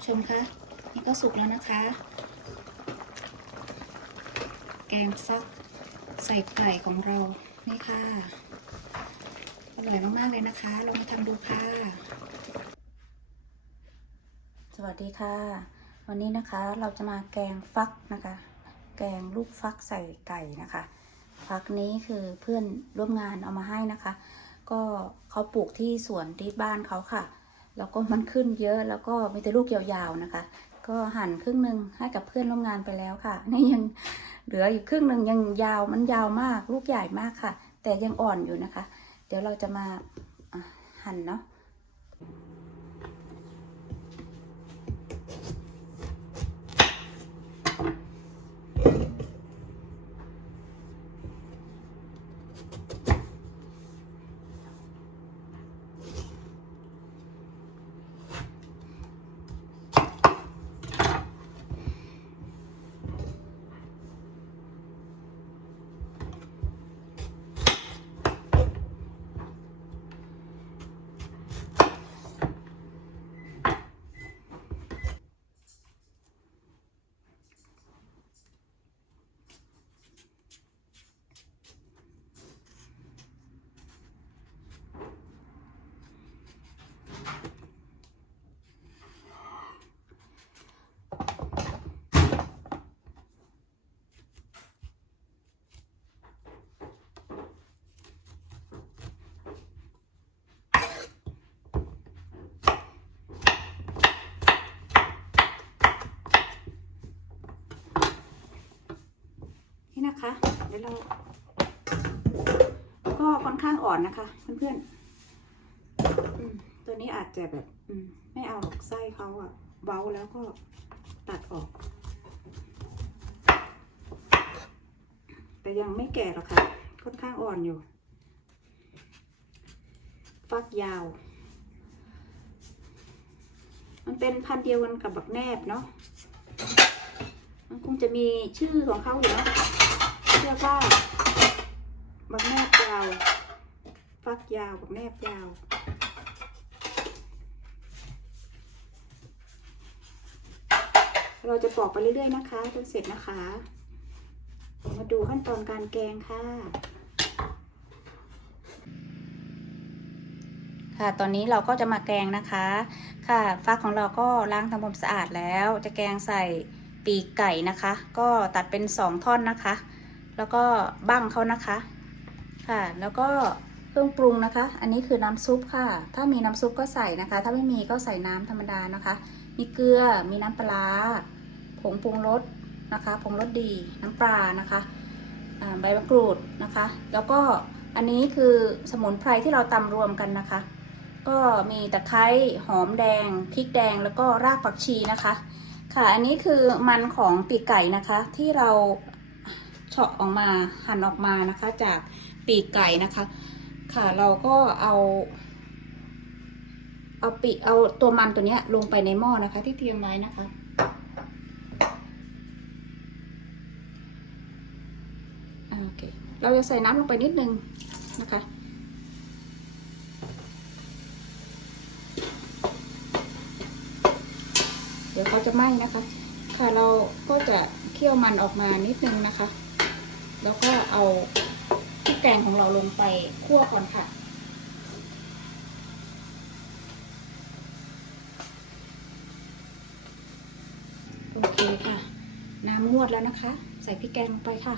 ผู้ชมคะนี่ก็สุกแล้วนะคะ แกงฟักใส่ไก่ของเรานี่ค่ะอร่อยมากๆเลยนะคะลองมาทำดูค่ะ สวัสดีค่ะ วันนี้นะคะเราจะมาแกงฟักนะคะ แกงลูกฟักใส่ไก่นะคะ ฟักนี้คือเพื่อนร่วมงานเอามาให้นะคะ ก็เขาปลูกที่สวนที่บ้านเขาค่ะ แล้วก็มันขึ้นเยอะแล้วก็มีแต่ลูกยาวๆนะคะ ก็หั่นครึ่งหนึ่งให้กับเพื่อนร่วมงานไปแล้วค่ะ นี่ยังเหลืออยู่ครึ่งหนึ่งยังยาวมันยาวมาก ลูกใหญ่มากค่ะ แต่ยังอ่อนอยู่นะคะ เดี๋ยวเราจะมาหั่นเนาะ นี่นะคะ เดี๋ยวก็ค่อนข้างอ่อนนะคะ เพื่อนๆอืมตัวนี้อาจจะแบบมไม่เอาไส้เขาอะเว้าแล้วก็ตัดออก แต่ยังไม่แก่หรอกค่ะ ค่อนข้างอ่อนอยู่ ฟักยาว มันเป็นพันเดียวกันกับบักแนบเนาะมันคงจะมีชื่อของเขาอยู่เนาะ เรียกว่าบักแนบยาวฟักยาวบักแนบยาวเราจะปอกไปเรื่อยๆนะคะจนเสร็จนะคะ มาดูขั้นตอนการแกงค่ะ ค่ะ ตอนนี้เราก็จะมาแกงนะคะ ค่ะ ฟักของเราก็ล้างทำความสะอาดแล้ว จะแกงใส่ปีกไก่นะคะ ก็ตัดเป็นสองท่อนนะคะ แล้วก็บั้งเขานะคะ ค่ะ แล้วก็เครื่องปรุงนะคะ อันนี้คือน้ำซุปค่ะ ถ้ามีน้ำซุปก็ใส่นะคะ ถ้าไม่มีก็ใส่น้ำธรรมดานะคะ มีเกลือ มีน้ำปลา ผงปรุงรสนะคะ ผงรสดี น้ำปลานะคะใบมะกรูดนะคะ แล้วก็อันนี้คือสมุนไพรที่เราตำรวมกันนะคะ ก็มีตะไคร้ หอมแดง พริกแดง แล้วก็รากผักชีนะคะ ค่ะ อันนี้คือมันของปีกไก่นะคะ ที่เรา เฉาะออกมาหั่นออกมานะคะ จากปีกไก่นะคะ ค่ะเราก็เอาเอาปีเอาตัวมันตัวเนี้ยลงไปในหม้อนะคะ ที่เตรียมไว้นะคะ โอเค เราจะใส่น้ำลงไปนิดนึงนะคะ เดี๋ยวเขาจะไหม้นะคะ ค่ะเราก็จะเคี่ยวมันออกมานิดนึงนะคะ แล้วก็เอาพริกแกงของเราลงไปคั่วก่อนค่ะ โอเคค่ะ น้ำงวดแล้วนะคะ ใส่พริกแกงลงไปค่ะ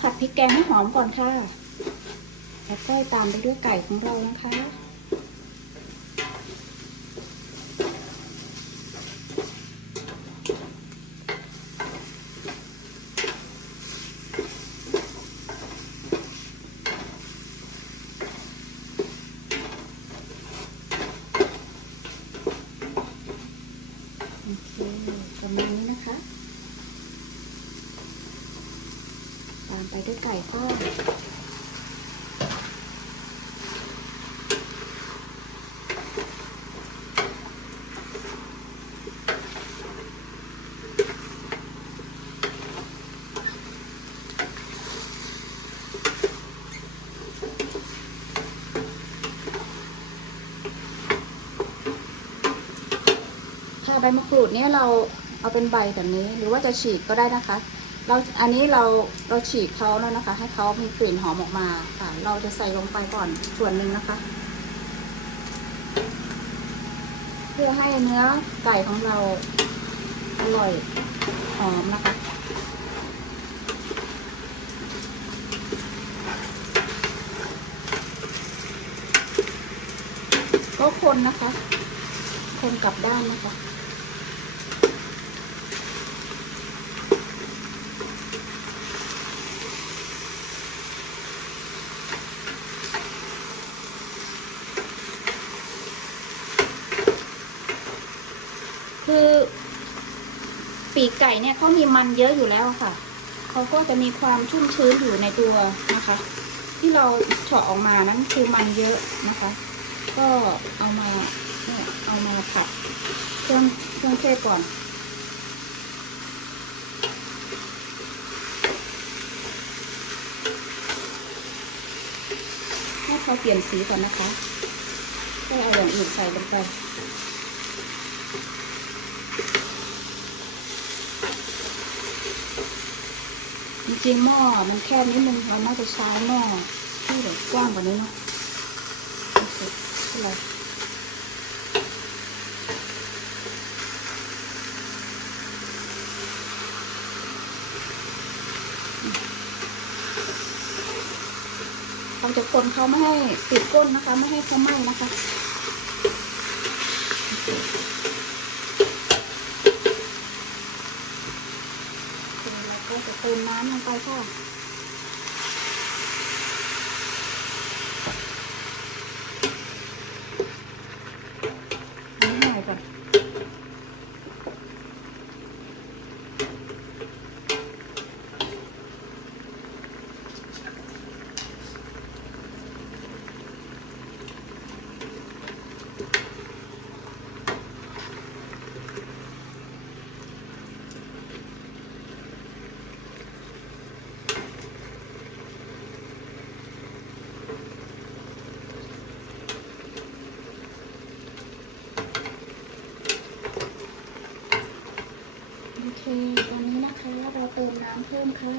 ผัดพริกแกงให้หอมก่อนค่ะแล้วก็ตามไปด้วยไก่ของเรานะคะโอเคประมาณนี้นะคะ ไปด้วยไก่ค่ะค่ะใบมะกรูดเนี่ยเราเอาเป็นใบแบบนี้หรือว่าจะฉีกก็ได้นะคะ เราอันนี้เราเราฉีกเขาแล้วนะคะ ให้เขามีกลิ่นหอมออกมาค่ะ เราจะใส่ลงไปก่อนส่วนหนึ่งนะคะ เพื่อให้เนื้อไก่ของเราอร่อยหอมนะคะก็คนนะคะ คนกลับด้านนะคะ คือ ปีกไก่เนี่ยเขามีมันเยอะอยู่แล้วค่ะ เขาก็จะมีความชุ่มชื้นอยู่ในตัวนะคะ ที่เราเฉาะออกมานั้นคือมันเยอะนะคะ ก็เอามาเนี่ยเอามาผัดเครื่องเครื่องเทศก่อนให้เขาเปลี่ยนสีก่อนนะคะก็เอาอย่างอื่นใส่ลงไป จริงหม้อมันแค่นิดนึงเราน่าจะใช้หม้อที่แบบกว้างกว่านี้เนาะโอเคไม่เป็นไรเราจะคนเขาไม่ให้ติดก้นนะคะ ไม่ให้เขาไหม้นะคะ เราก็จะเติม น้ำลงไปค่ะ นิดหน่อยก่อนโอเค ตอนนี้นะคะ เราเติมน้ำเพิ่มค่ะ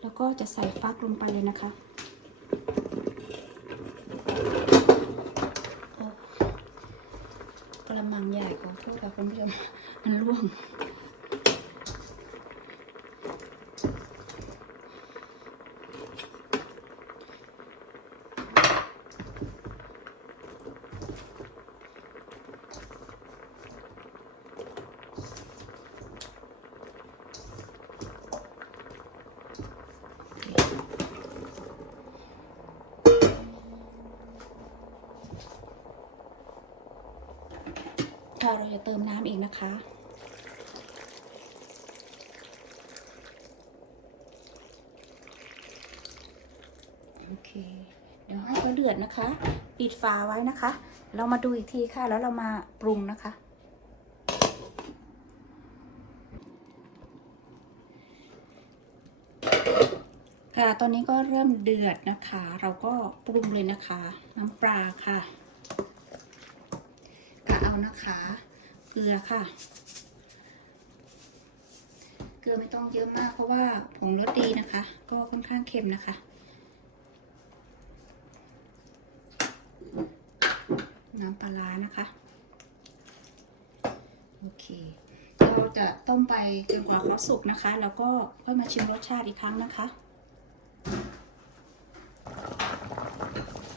แล้ว ก็จะใส่ฟักลงไปเลยนะคะ กระมังใหญ่ขอโทษค่ะคุณผู้ชมมันร่วง ค่ะเราจะเติมน้ำอีกนะคะ โอเค เดี๋ยวให้เขาเดือดนะคะ ปิดฝาไว้นะคะ เรามาดูอีกทีค่ะ แล้วเรามาปรุงนะคะ ค่ะ ตอนนี้ก็เริ่มเดือดนะคะ เราก็ปรุงเลยนะคะ น้ำปลาค่ะกะ เอานะคะ เกลือค่ะ เกลือไม่ต้องเยอะมากเพราะว่าผงรสดีนะคะ ก็ค่อนข้างเค็มนะคะ น้ำปลาร้านะคะ โอเค เราจะต้มไปจนกว่าเขาสุกนะคะ แล้วก็ค่อยมาชิมรสชาติอีกครั้งนะคะ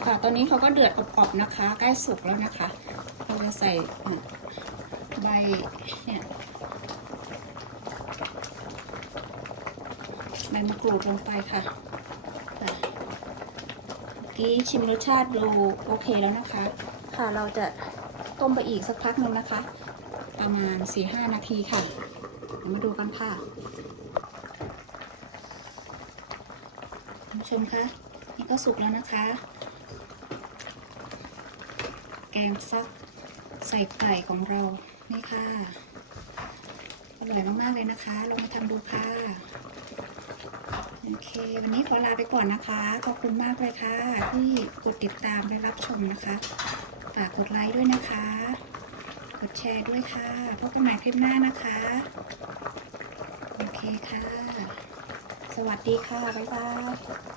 ค่ะ ตอนนี้เขาก็เดือดอบๆนะคะ ใกล้สุกแล้วนะคะ เราจะใส่ใบเนี่ยใบมะกรูดลงไปค่ะเมื่อกี้ชิมรสชาติดูโอเคแล้วนะคะ ค่ะเราจะต้มไปอีกสักพักหนึ่งนะคะ ประมาณ4ีหนาทีค่ะมาดูกันค่ะผู้ชมคะนี่ก็สุกแล้วนะคะ แกงฟัก ส่ไก่ของเรานี่ค่ะอร่อยมากๆเลยนะคะลองมาทำดูค่ะโอเค วันนี้ขอลาไปก่อนนะคะขอบคุณมากเลยค่ะ ที่กดติดตามและรับชมนะคะฝากกดไลค์ด้วยนะคะ กดแชร์ด้วยค่ะพบกันใหม่คลิปหน้านะคะโอเคค่ะ สวัสดีค่ะ บ๊ายบาย